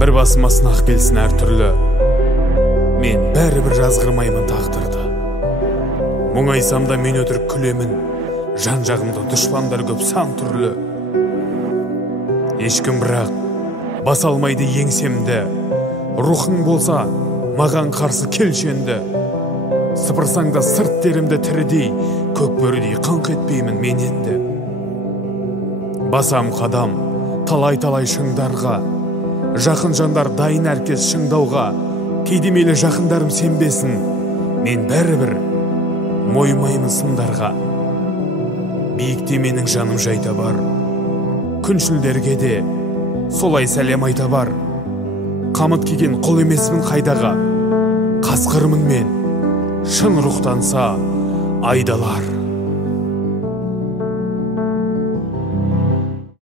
бір басыма сынақ келсін әр түрлі, мен бәрібір жазғырмаймын тағдырды. Мұңайсам да мен өтірік күлемін, жан жағымда дұшпандар көп сан түрлі. Ешкім бірақ баса алмайды еңсемді, рухың болса маған қарсы келшенді. Сыпырсаң да сырт терімді тірідей, көк бөрідей қаңқ етпеймін мен енді. Басам қадам талай-талай шыңдарға, жақын жандар дайын әркез шыңдауға. Кейде мейлі жақындарым сенбесін, мен бәрібір мойымаймын сындарға. Биікте менің жаным жайта бар, күншілдерге де солай сәлем айта бар. Қамыт киген құл емеспін қайдаға, қасқырмын мен, шын рухтанса айдалар.